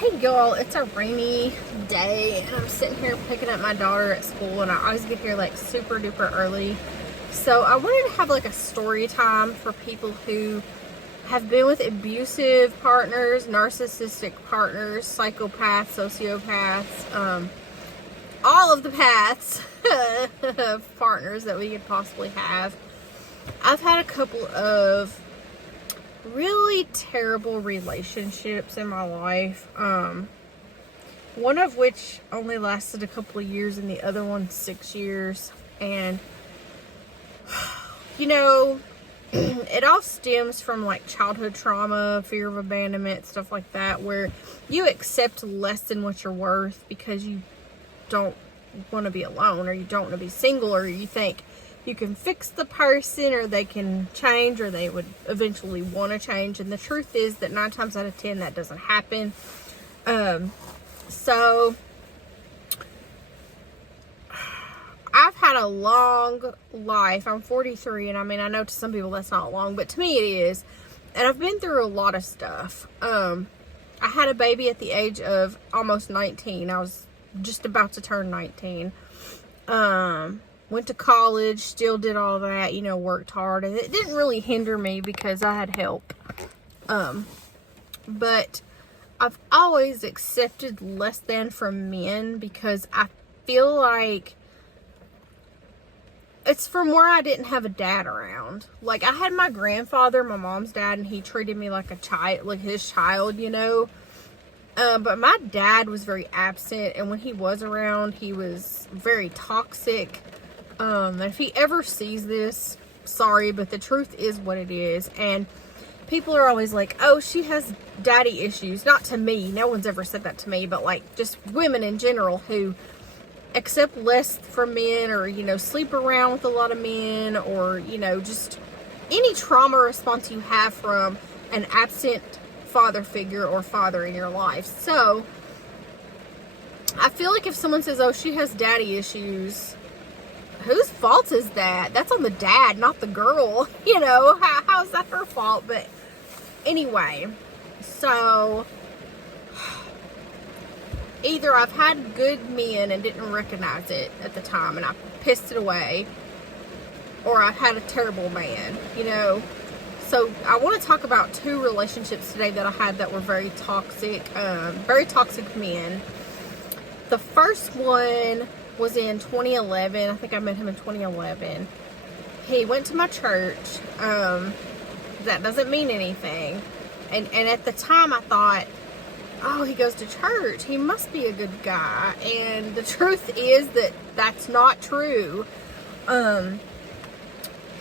Hey y'all, it's a rainy day and I'm sitting here picking up my daughter at school, and I always get here like super duper early. So I wanted to have like a story time for people who have been with abusive partners, narcissistic partners, psychopaths, sociopaths, all of the paths of partners that we could possibly have. I've had a couple of really terrible relationships in my life. One of which only lasted a couple of years and the other one 6 years. And it all stems from like childhood trauma, fear of abandonment, stuff like that, where you accept less than what you're worth because you don't want to be alone, or you don't want to be single, or you think you can fix the person, or they can change, or they would eventually want to change. And the truth is that 9 times out of 10 that doesn't happen. So I've had a long life. I'm 43, and I mean, I know to some people that's not long, but to me it is. And I've been through a lot of stuff. I had a baby at the age of almost 19. I was just about to turn 19. Went to college, still did all that, worked hard, and it didn't really hinder me because I had help. But I've always accepted less than from men because I feel like it's from where I didn't have a dad around. Like, I had my grandfather, my mom's dad, and he treated me like a child, like his child, But my dad was very absent, and when he was around, he was very toxic. If he ever sees this, sorry, but the truth is what it is. And people are always like, oh, she has daddy issues. Not to me. No one's ever said that to me, but like just women in general who accept less from men, or, sleep around with a lot of men, or, just any trauma response you have from an absent father figure or father in your life. So I feel like if someone says, oh, she has daddy issues, whose fault is that? That's on the dad, not the girl. How is that her fault? But anyway, so either I've had good men and didn't recognize it at the time and I pissed it away, or I've had a terrible man, So I want to talk about 2 relationships today that I had that were very toxic men. The first one was in 2011. I think I met him in 2011. He went to my church. That doesn't mean anything. And at the time I thought, oh, he goes to church, he must be a good guy. And the truth is that that's not true.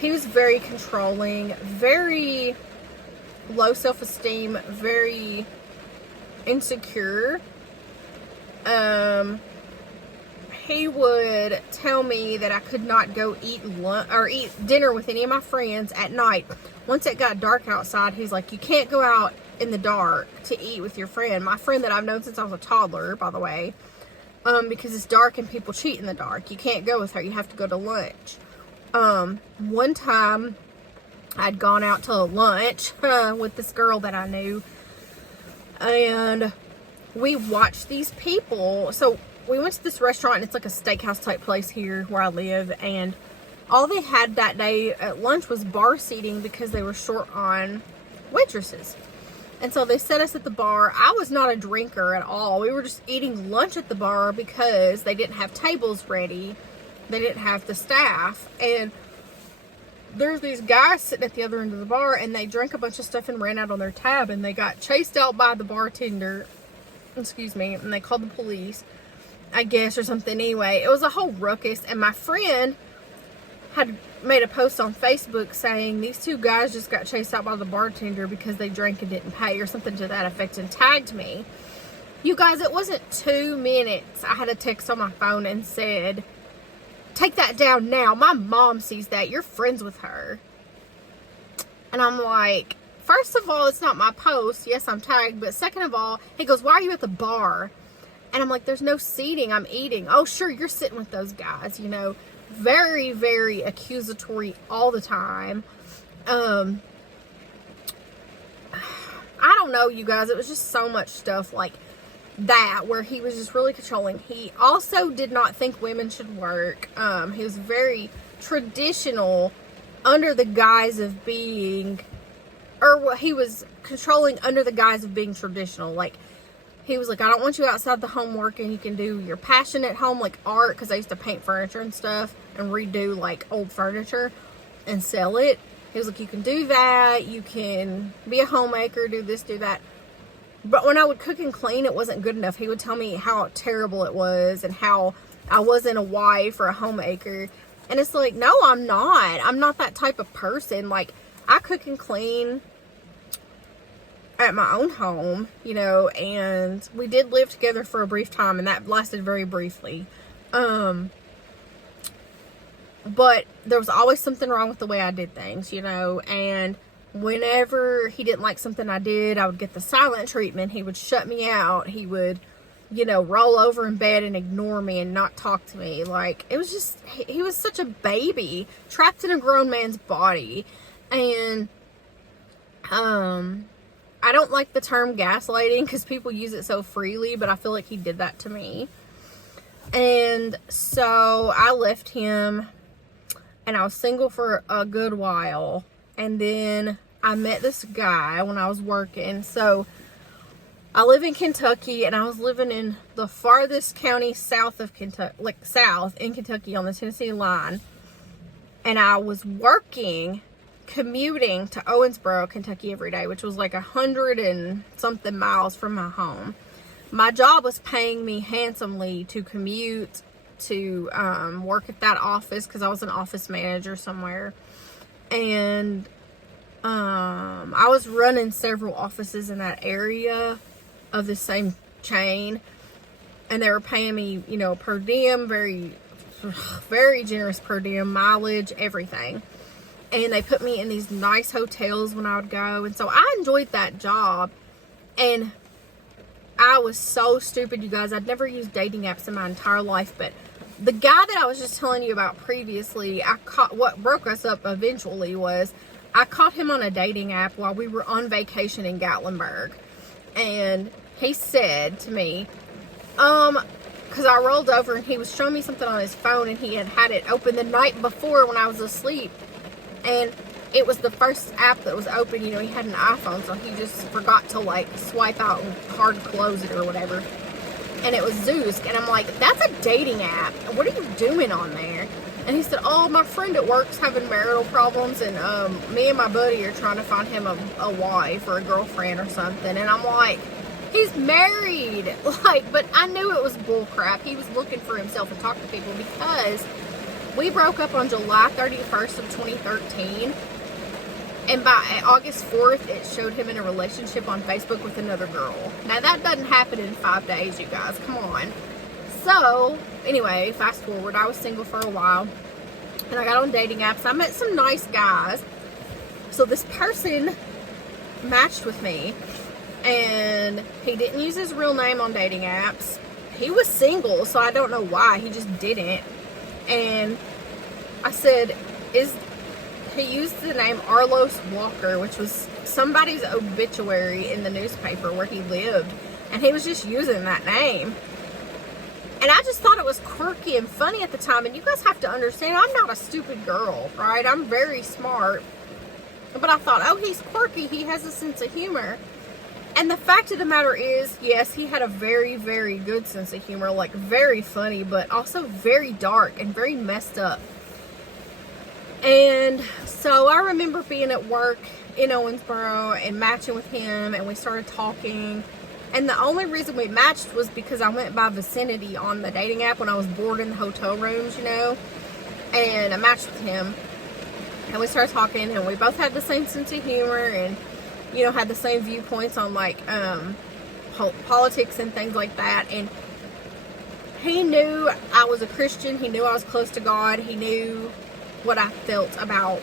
He was very controlling, very low self-esteem, very insecure. He would tell me that I could not go eat lunch or eat dinner with any of my friends at night. Once it got dark outside, he's like, you can't go out in the dark to eat with your friend. My friend that I've known since I was a toddler, by the way, because it's dark and people cheat in the dark. You can't go with her. You have to go to lunch. One time I'd gone out to lunch with this girl that I knew, and we watched these people. So we went to this restaurant, and it's like a steakhouse type place here where I live, and all they had that day at lunch was bar seating because they were short on waitresses. And so they set us at the bar. I was not a drinker at all. We were just eating lunch at the bar because they didn't have tables ready. They didn't have the staff. And there's these guys sitting at the other end of the bar, and they drank a bunch of stuff and ran out on their tab, and they got chased out by the bartender, and they called the police, I guess, or something. Anyway, it was a whole ruckus, and my friend had made a post on Facebook saying these 2 guys just got chased out by the bartender because they drank and didn't pay, or something to that effect, and tagged me. You guys, it wasn't 2 minutes. I had a text on my phone and said, take that down now. My mom sees that. You're friends with her. And I'm like, first of all, it's not my post. Yes, I'm tagged. But second of all, he goes, why are you at the bar? And I'm like, there's no seating. I'm eating. Oh, sure, you're sitting with those guys, Very, very accusatory all the time. I don't know, you guys. It was just so much stuff. Like, that, where he was just really controlling. He also did not think women should work. He was very traditional under the guise of being, or he was controlling under the guise of being traditional. Like, he was like, I don't want you outside the home working. You can do your passion at home, like art, because I used to paint furniture and stuff and redo like old furniture and sell it. He was like, you can do that. You can be a homemaker, do this, do that. But when I would cook and clean, it wasn't good enough. He would tell me how terrible it was and how I wasn't a wife or a homemaker. And it's like, no, I'm not. I'm not that type of person. Like, I cook and clean at my own home, you know, and we did live together for a brief time, and that lasted very briefly. But there was always something wrong with the way I did things, you know, and whenever he didn't like something I did, I would get the silent treatment. He would shut me out. He would, you know, roll over in bed and ignore me and not talk to me. Like, it was just, he was such a baby trapped in a grown man's body. And, I don't like the term gaslighting because people use it so freely, but I feel like he did that to me. And so I left him, and I was single for a good while. And then I met this guy when I was working. So I live in Kentucky, and I was living in the farthest county south of Kentucky, like south in Kentucky on the Tennessee line. And I was commuting to Owensboro, Kentucky every day, which was like 100 and something miles from my home. My job was paying me handsomely to commute to work at that office because I was an office manager somewhere. And I was running several offices in that area of the same chain, and they were paying me, you know, per diem, very, very generous per diem, mileage, everything. And they put me in these nice hotels when I would go, and so I enjoyed that job. And I was so stupid, you guys. I'd never used dating apps in my entire life, but the guy that I was just telling you about previously, what broke us up eventually was I caught him on a dating app while we were on vacation in Gatlinburg. And he said to me, because I rolled over and he was showing me something on his phone, and he had it open the night before when I was asleep. And it was the first app that was open. You know, he had an iPhone, so he just forgot to like swipe out and hard close it or whatever. And it was Zoosk, and I'm like, that's a dating app. What are you doing on there? And he said, oh, my friend at work's having marital problems, and me and my buddy are trying to find him a wife or a girlfriend or something. And I'm like, he's married. Like, but I knew it was bull crap. He was looking for himself and talking to people, because we broke up on July 31st of 2013. And by August 4th, it showed him in a relationship on Facebook with another girl. Now, that doesn't happen in 5 days, you guys. Come on. So, anyway, fast forward. I was single for a while. And I got on dating apps. I met some nice guys. So, this person matched with me. And he didn't use his real name on dating apps. He was single, so I don't know why. He just didn't. And I said, he used the name Arlos Walker, which was somebody's obituary in the newspaper where he lived. And he was just using that name. And I just thought it was quirky and funny at the time. And you guys have to understand, I'm not a stupid girl, right? I'm very smart. But I thought, oh, he's quirky. He has a sense of humor. And the fact of the matter is, yes, he had a very, very good sense of humor. Like, very funny, but also very dark and very messed up. And so I remember being at work in Owensboro and matching with him, and we started talking. And the only reason we matched was because I went by Vicinity on the dating app when I was bored in the hotel rooms, you know. And I matched with him. And we started talking, and we both had the same sense of humor and, you know, had the same viewpoints on, like, politics and things like that. And he knew I was a Christian. He knew I was close to God. He knew what I felt about,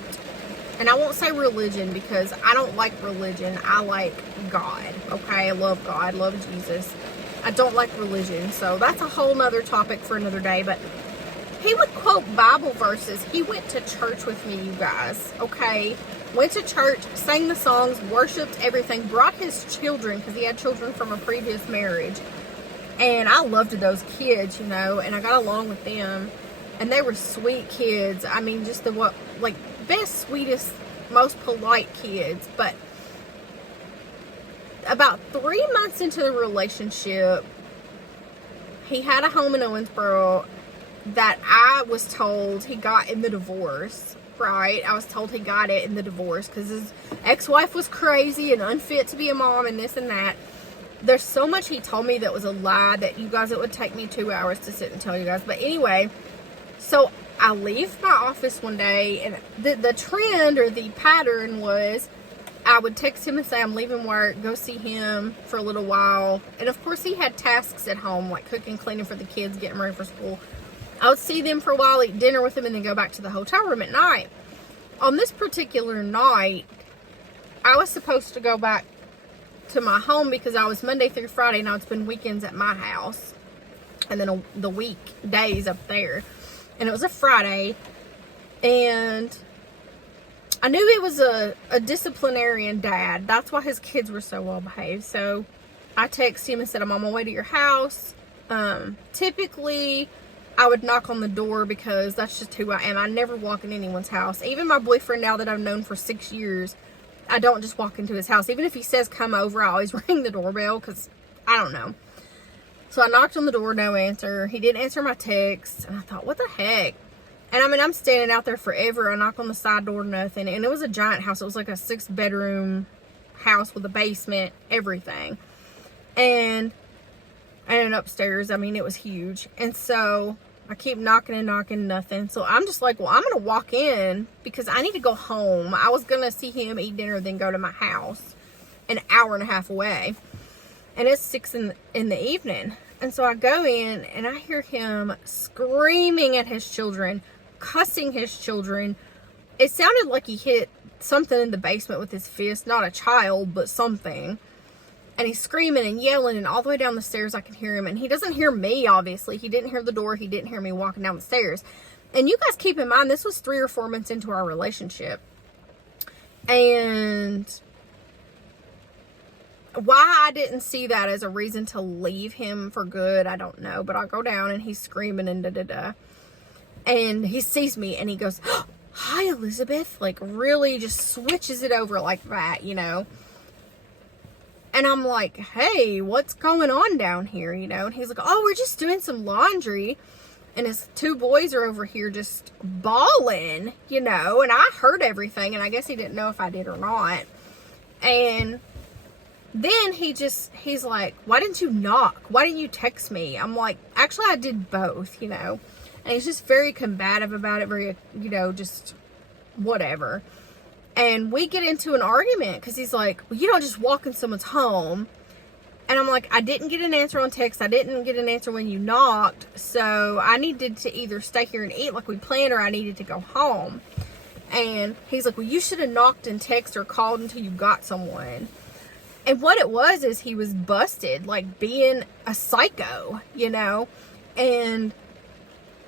and I won't say religion because I don't like religion. I like God, okay? I love God, love Jesus. I don't like religion, so that's a whole nother topic for another day. But he would quote Bible verses. He went to church with me, you guys, okay? Went to church, sang the songs, worshiped everything, brought his children, because he had children from a previous marriage, And I loved those kids, you know, and I got along with them. And they were sweet kids. I mean, just best, sweetest, most polite kids. But about 3 months into the relationship, he had a home in Owensboro that I was told he got in the divorce, right? I was told he got it in the divorce because his ex-wife was crazy and unfit to be a mom and this and that. There's so much he told me that was a lie that you guys, it would take me 2 hours to sit and tell you guys. But anyway, so I leave my office one day, and the trend or the pattern was I would text him and say I'm leaving work, go see him for a little while. And of course he had tasks at home like cooking, cleaning for the kids, getting ready for school. I would see them for a while, eat dinner with them, and then go back to the hotel room at night. On this particular night, I was supposed to go back to my home because I was Monday through Friday and I would spend weekends at my house and then the weekdays up there. And it was a Friday, and I knew he was a disciplinarian dad. That's why his kids were so well behaved. So I texted him and said, I'm on my way to your house. Typically I would knock on the door because that's just who I am. I never walk in anyone's house. Even my boyfriend now that I've known for 6 years, I don't just walk into his house. Even if he says come over, I always ring the doorbell because I don't know. So I knocked on the door, no answer. He didn't answer my text. And I thought, what the heck? And I mean, I'm standing out there forever. I knock on the side door, nothing. And it was a giant house. It was like a 6-bedroom house with a basement, everything. And upstairs, I mean, it was huge. And so I keep knocking and knocking, nothing. So I'm just like, well, I'm going to walk in because I need to go home. I was going to see him, eat dinner, then go to my house, an hour and a half away. And it's 6 in the evening. And so I go in and I hear him screaming at his children, cussing his children. It sounded like he hit something in the basement with his fist, not a child, but something. And he's screaming and yelling, and all the way down the stairs I can hear him. And he doesn't hear me, obviously. He didn't hear the door. He didn't hear me walking down the stairs. And you guys keep in mind, this was 3 or 4 months into our relationship. And why I didn't see that as a reason to leave him for good, I don't know. But I go down and he's screaming and da-da-da. And he sees me and he goes, oh, hi, Elizabeth. Like, really just switches it over like that, you know. And I'm like, hey, what's going on down here, you know? And he's like, oh, we're just doing some laundry. And his 2 boys are over here just bawling, you know. And I heard everything, and I guess he didn't know if I did or not. And then he's like, why didn't you knock? Why didn't you text me? I'm like, actually, I did both, you know. And he's just very combative about it, very, you know, just whatever. And we get into an argument because he's like, well, you don't just walk in someone's home. And I'm like, I didn't get an answer on text. I didn't get an answer when you knocked. So I needed to either stay here and eat like we planned, or I needed to go home. And he's like, well, you should have knocked and texted or called until you got someone. And what it was is he was busted, like being a psycho, you know. And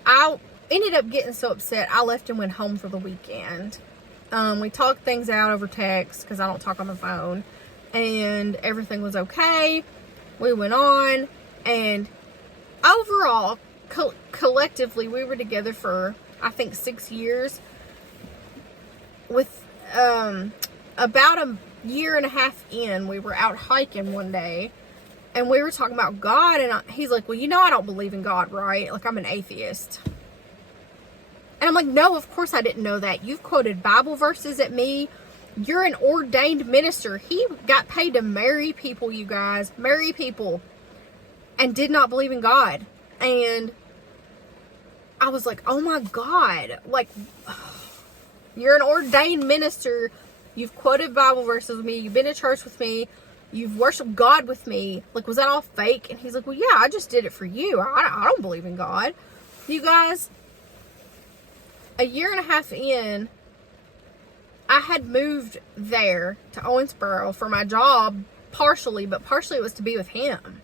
I ended up getting so upset, I left and went home for the weekend. We talked things out over text because I don't talk on the phone, and everything was okay. We went on, and overall, collectively, we were together for, I think, 6 years. With about a year and a half in, we were out hiking one day, and we were talking about God, and he's like, well, you know I don't believe in God, right? Like, I'm an atheist. And I'm like, no, of course I didn't know that. You've quoted Bible verses at me. You're an ordained minister. He got paid to marry people, you guys. Marry people. And did not believe in God. And I was like, oh my God. Like, you're an ordained minister. You've quoted Bible verses with me. You've been to church with me. You've worshiped God with me. Like, was that all fake? And he's like, well, yeah, I just did it for you. I don't believe in God. You guys, a year and a half in, I had moved there to Owensboro for my job, partially, but partially it was to be with him.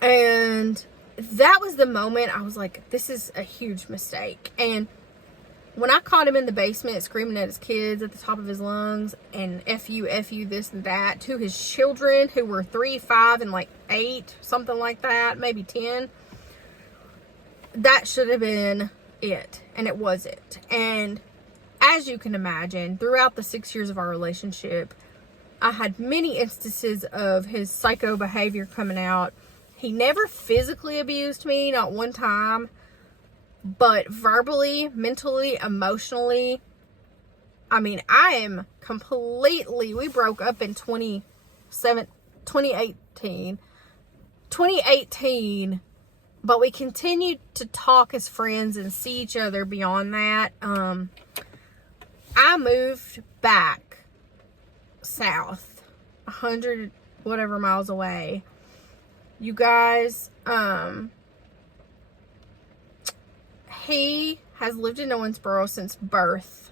And that was the moment I was like, this is a huge mistake. And when I caught him in the basement screaming at his kids at the top of his lungs and F you, this and that to his children who were 3, 5, and like 8, something like that, maybe 10. That should have been it, and it wasn't. And as you can imagine, throughout the 6 years of our relationship, I had many instances of his psycho behavior coming out. He never physically abused me, not one time, but verbally, mentally, emotionally. I mean, I am completely, we broke up in 2018, but we continued to talk as friends and see each other beyond that. I moved back south, 100 whatever miles away. You guys, he has lived in Owensboro since birth.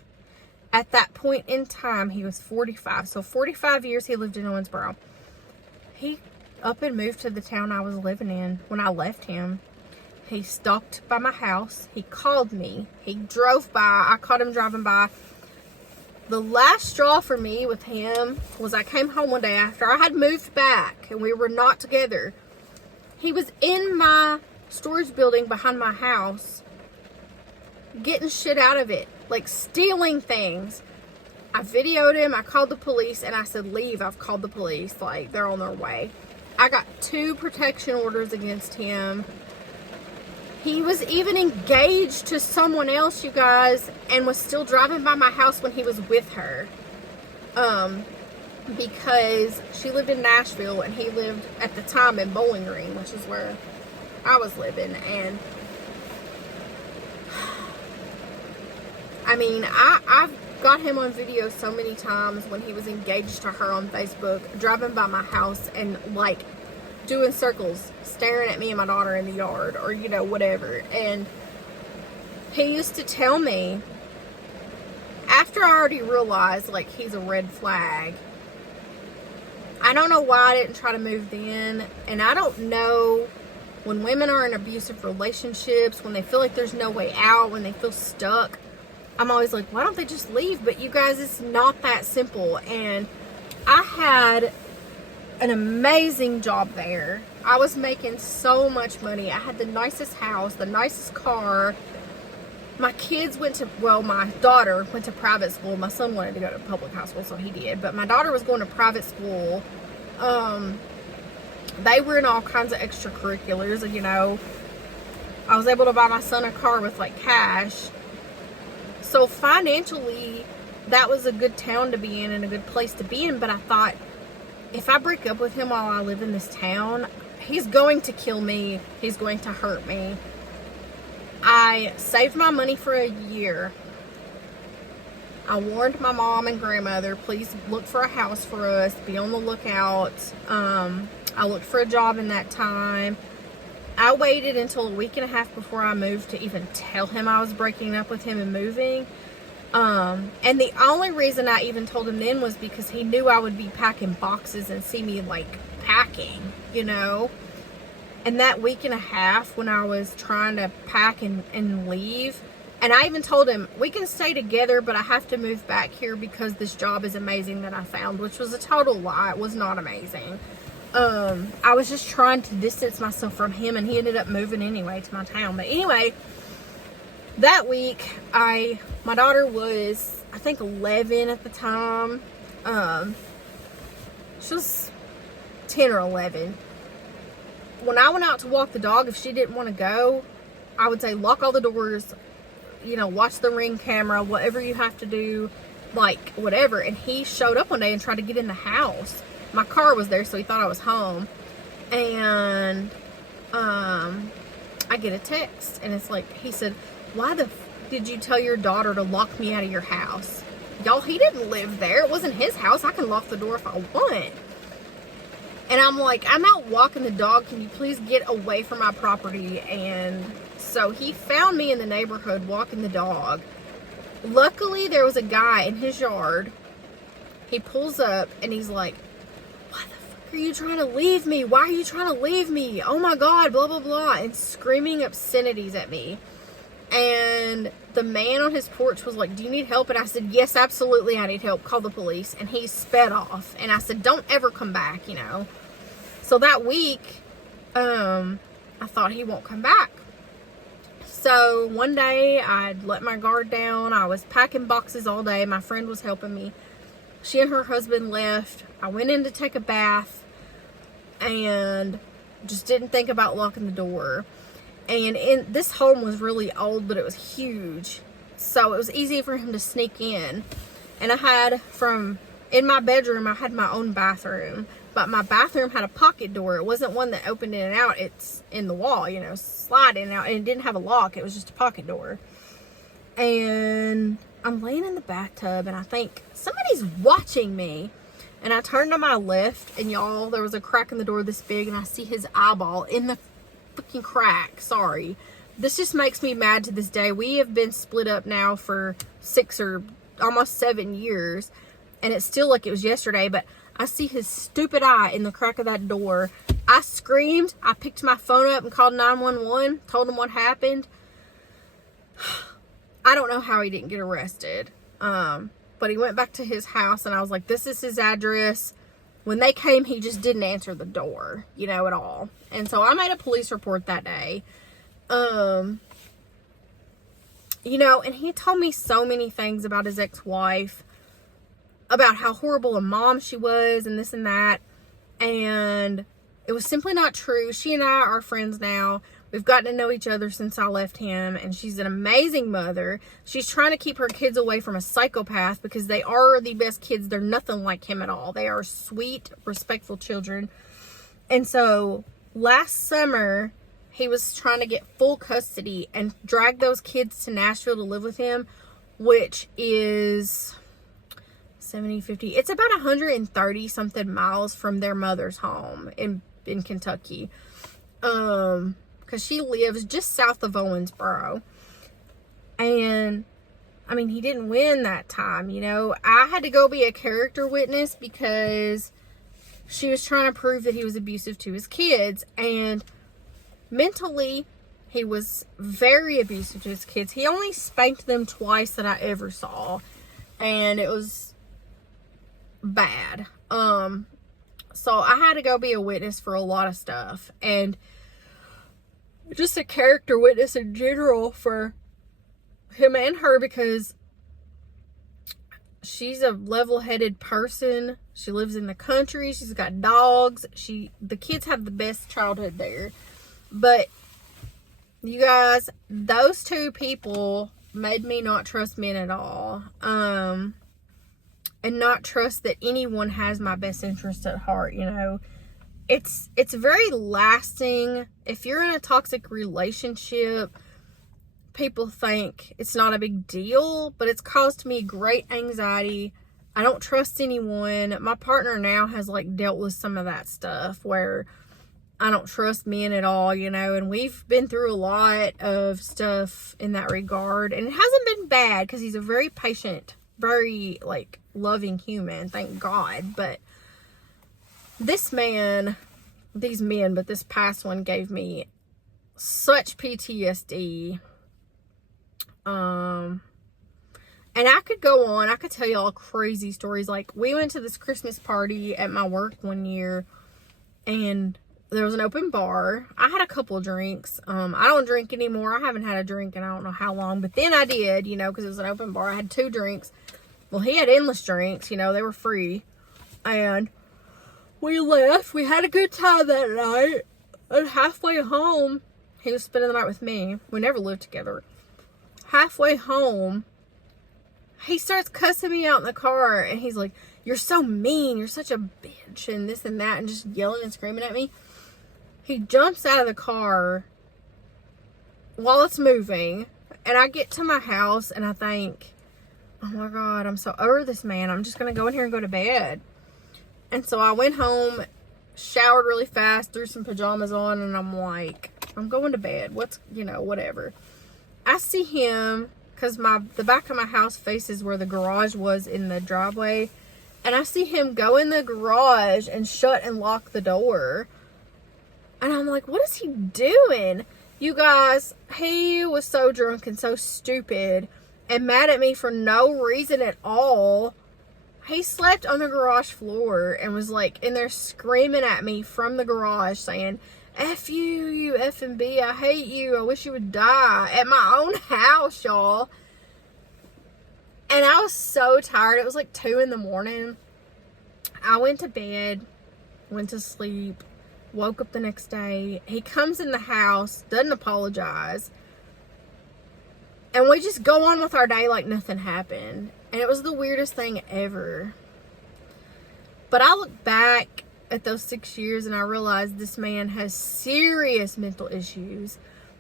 At that point in time, he was 45. So 45 years he lived in Owensboro. He up and moved to the town I was living in when I left him. He stopped by my house. He called me. He drove by. I caught him driving by. The last straw for me with him was I came home one day after I had moved back and we were not together. He was in my storage building behind my house, getting shit out of it, like stealing things. I videoed him, I called the police, and I said, leave, I've called the police, like, they're on their way. I got 2 protection orders against him. He was even engaged to someone else, you guys, and was still driving by my house when he was with her. Because she lived in Nashville and he lived at the time in Bowling Green, which is where I was living. And I mean, I've got him on video so many times when he was engaged to her on Facebook, driving by my house and like doing circles, staring at me and my daughter in the yard, or you know, whatever. And he used to tell me, after I already realized like he's a red flag, I don't know why I didn't try to move then. And I don't know, when women are in abusive relationships, when they feel like there's no way out, when they feel stuck, I'm always like, why don't they just leave? But you guys, it's not that simple. And I had an amazing job there. I was making so much money. I had the nicest house, the nicest car. My kids went to, well, my daughter went to private school. My son wanted to go to public high school, so he did. But my daughter was going to private school. They were in all kinds of extracurriculars. And, you know, I was able to buy my son a car with, like, cash. So, financially, that was a good town to be in and a good place to be in. But I thought, if I break up with him while I live in this town, he's going to kill me. He's going to hurt me. I saved my money for a year. I warned my mom and grandmother, please look for a house for us. Be on the lookout. I looked for a job in that time. I waited until a week and a half before I moved to even tell him I was breaking up with him and moving. And the only reason I even told him then was because he knew I would be packing boxes and see me like packing, you know. And that week and a half when I was trying to pack and leave, and I even told him, we can stay together, but I have to move back here because this job is amazing that I found, which was a total lie. It was not amazing. I was just trying to distance myself from him, and he ended up moving anyway to my town. But anyway, that week, my daughter was, I think, 11 at the time. She was 10 or 11. When I went out to walk the dog, if she didn't want to go, I would say lock all the doors, you know, watch the Ring camera, whatever you have to do, like, whatever. And he showed up one day and tried to get in the house. My car was there, so he thought I was home. And I get a text, and it's like, he said, why the did you tell your daughter to lock me out of your house? Y'all, he didn't live there. It wasn't his house. I can lock the door if I want. And I'm like, I'm out walking the dog. Can you please get away from my property? And so he found me in the neighborhood walking the dog. Luckily, there was a guy in his yard. He pulls up and he's like, why the fuck are you trying to leave me? Why are you trying to leave me? Oh my God, blah, blah, blah. And screaming obscenities at me. And the man on his porch was like, do you need help? And I said, yes, absolutely, I need help. Call the police. And he sped off. And I said, don't ever come back, you know. So that week, I thought he won't come back. So one day I'd let my guard down. I was packing boxes all day. My friend was helping me. She and her husband left. I went in to take a bath and just didn't think about locking the door. And this home was really old, but it was huge. So it was easy for him to sneak in. And in my bedroom, I had my own bathroom. But my bathroom had a pocket door. It wasn't one that opened in and out. It's in the wall, slide in and out. And it didn't have a lock. It was just a pocket door. And I'm laying in the bathtub, and I think somebody's watching me. And I turned to my left, and y'all, there was a crack in the door this big, and I see his eyeball in the freaking crack. Sorry. This just makes me mad to this day. We have been split up now for 6 or almost 7 years, and it's still like it was yesterday, but I see his stupid eye in the crack of that door. I screamed. I picked my phone up and called 911, told him what happened. I don't know how he didn't get arrested. But he went back to his house, and I was like, this is his address. When they came, he just didn't answer the door, at all. And so I made a police report that day. And he told me so many things about his ex-wife, about how horrible a mom she was and this and that. And it was simply not true. She and I are friends now. We've gotten to know each other since I left him, and she's an amazing mother. She's trying to keep her kids away from a psychopath because they are the best kids. They're nothing like him at all. They are sweet, respectful children. And so last summer, he was trying to get full custody and drag those kids to Nashville to live with him, which is 70, 50. It's about 130 something miles from their mother's home in Kentucky. Because she lives just south of Owensboro. And, he didn't win that time, I had to go be a character witness because she was trying to prove that he was abusive to his kids. And mentally, he was very abusive to his kids. He only spanked them twice that I ever saw. And it was bad. So I had to go be a witness for a lot of stuff. And just a character witness in general for him and her, because she's a level-headed person. She lives in the country. She's got dogs. The kids have the best childhood there. But you guys, those two people made me not trust men at all. And not trust that anyone has my best interest at heart, It's very lasting. If you're in a toxic relationship, people think it's not a big deal, but it's caused me great anxiety. I don't trust anyone. My partner now has dealt with some of that stuff where I don't trust men at all, and we've been through a lot of stuff in that regard, and it hasn't been bad because he's a very patient, very loving human, thank God. But this past one gave me such PTSD. And I could go on. I could tell y'all crazy stories. We went to this Christmas party at my work one year, and there was an open bar. I had a couple drinks. I don't drink anymore. I haven't had a drink in I don't know how long, but then I did, because it was an open bar. I had 2 drinks. Well, he had endless drinks, they were free. And we left. We had a good time that night. And halfway home, he was spending the night with me. We never lived together. Halfway home, he starts cussing me out in the car. And he's like, "You're so mean. You're such a bitch." And this and that. And just yelling and screaming at me. He jumps out of the car while it's moving. And I get to my house and I think, oh my God, I'm so over this man. I'm just going to go in here and go to bed. And so I went home, showered really fast, threw some pajamas on, and I'm like, I'm going to bed. Whatever. I see him, because the back of my house faces where the garage was in the driveway. And I see him go in the garage and shut and lock the door. And I'm like, what is he doing? You guys, he was so drunk and so stupid and mad at me for no reason at all. He slept on the garage floor and was like in there screaming at me from the garage saying, F you, you effing B, I hate you, I wish you would die, at my own house, y'all. And I was so tired. It was like 2 in the morning. I went to bed, went to sleep, woke up the next day. He comes in the house, doesn't apologize, and we just go on with our day like nothing happened. And it was the weirdest thing ever. But I look back at those 6 years and I realized this man has serious mental issues.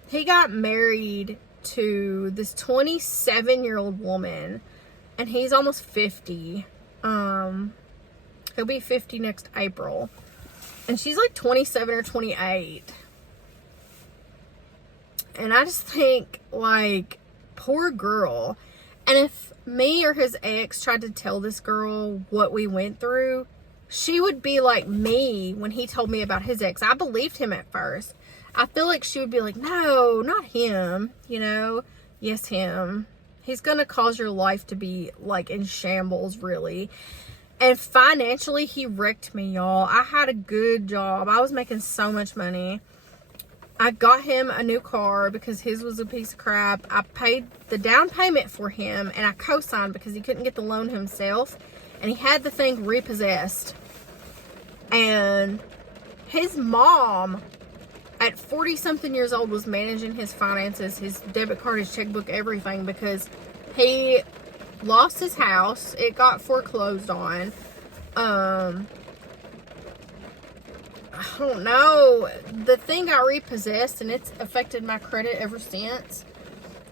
He got married to this 27-year-old woman, and he's almost 50. He'll be 50 next April. And she's like 27 or 28. And I just think, like, poor girl. And if me or his ex tried to tell this girl what we went through, she would be like me when he told me about his ex. I believed him at first. I feel like she would be like, no, not him. You know, yes, him. He's going to cause your life to be like in shambles, really. And financially, he wrecked me, y'all. I had a good job. I was making so much money. I got him a new car because his was a piece of crap. I paid the down payment for him, and I co-signed because he couldn't get the loan himself. And he had the thing repossessed. And his mom, at 40-something years old, was managing his finances, his debit card, his checkbook, everything, because he lost his house. It got foreclosed on. I don't know. The thing got repossessed, and it's affected my credit ever since.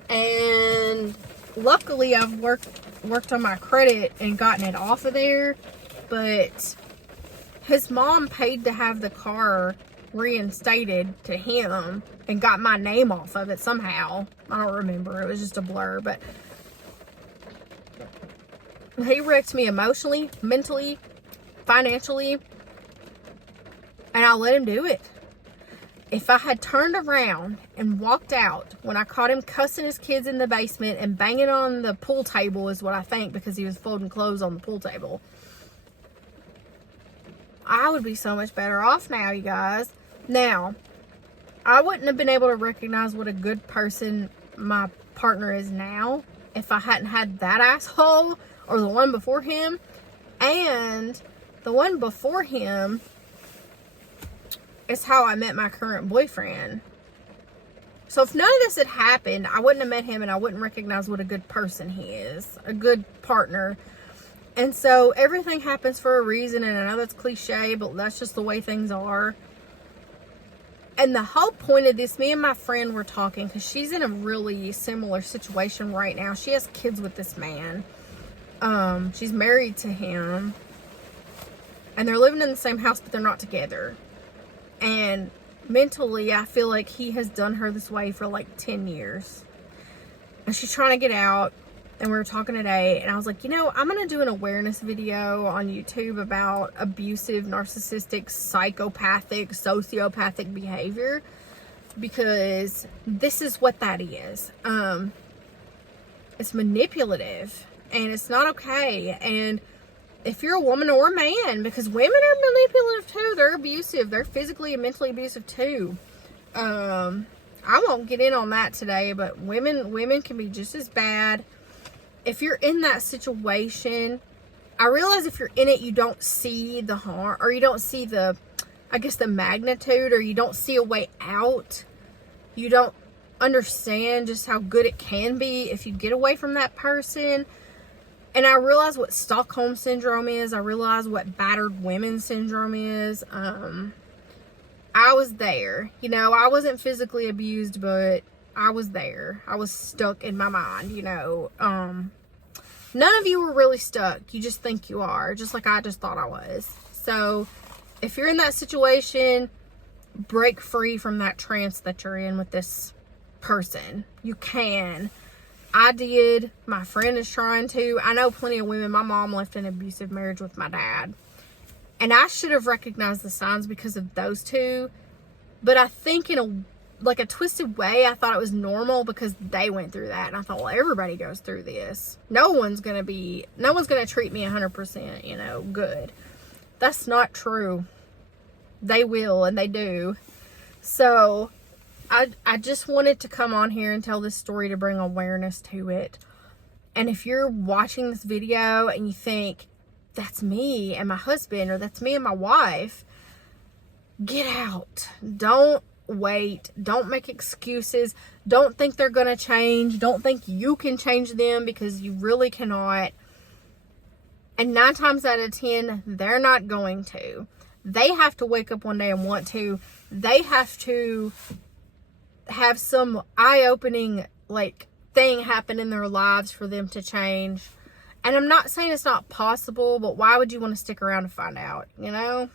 And luckily, I've worked on my credit and gotten it off of there. But his mom paid to have the car reinstated to him and got my name off of it somehow. I don't remember. It was just a blur. But he wrecked me emotionally, mentally, financially. And I let him do it. If I had turned around and walked out when I caught him cussing his kids in the basement and banging on the pool table, is what I think, because he was folding clothes on the pool table, I would be so much better off now, you guys. Now, I wouldn't have been able to recognize what a good person my partner is now if I hadn't had that asshole, or the one before him. And the one before him is how I met my current boyfriend. So if none of this had happened, I wouldn't have met him, and I wouldn't recognize what a good person he is, a good partner. And so everything happens for a reason, and I know that's cliche, but that's just the way things are. And the whole point of this, me and my friend were talking, because she's in a really similar situation right now. She has kids with this man. She's married to him, and they're living in the same house, but they're not together. And mentally, I feel like he has done her this way for like 10 years. And she's trying to get out. And we were talking today, and I was like, you know, I'm going to do an awareness video on YouTube about abusive, narcissistic, psychopathic, sociopathic behavior. Because this is what that is. It's manipulative. And it's not okay. And if you're a woman or a man, because women are manipulative too, they're abusive, they're physically and mentally abusive too. I won't get in on that today, but women can be just as bad. If you're in that situation, I realize if you're in it, you don't see the harm, or you don't see the, I guess, the magnitude, or you don't see a way out. You don't understand just how good it can be if you get away from that person. And I realize what Stockholm Syndrome is. I realize what battered women syndrome is. I was there. You know, I wasn't physically abused, but I was there. I was stuck in my mind, you know. None of you were really stuck. You just think you are, just like I just thought I was. So if you're in that situation, break free from that trance that you're in with this person. You can. I did. My friend is trying to. I know plenty of women. My mom left an abusive marriage with my dad. And I should have recognized the signs because of those two. But I think in a like a twisted way, I thought it was normal because they went through that. And I thought, well, everybody goes through this. No one's going to treat me 100%, you know, good. That's not true. They will, and they do. So I just wanted to come on here and tell this story to bring awareness to it. And if you're watching this video and you think, that's me and my husband, or that's me and my wife, get out. Don't wait. Don't make excuses. Don't think they're going to change. Don't think you can change them, because you really cannot. And 9 times out of 10, they're not going to. They have to wake up one day and want to. They have to have some eye-opening, like, thing happen in their lives for them to change. And I'm not saying it's not possible, but why would you want to stick around to find out, you know?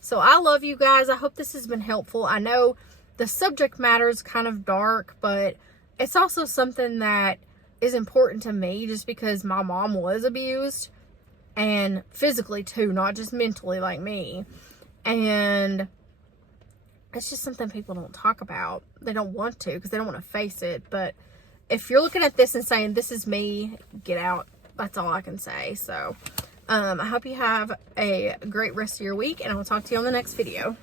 So I love you guys. I hope this has been helpful. I know the subject matter is kind of dark, but it's also something that is important to me, just because my mom was abused, and physically too, not just mentally like me. And it's just something people don't talk about. They don't want to, because they don't want to face it. But if you're looking at this and saying, this is me, get out. That's all I can say. So I hope you have a great rest of your week, and I will talk to you on the next video.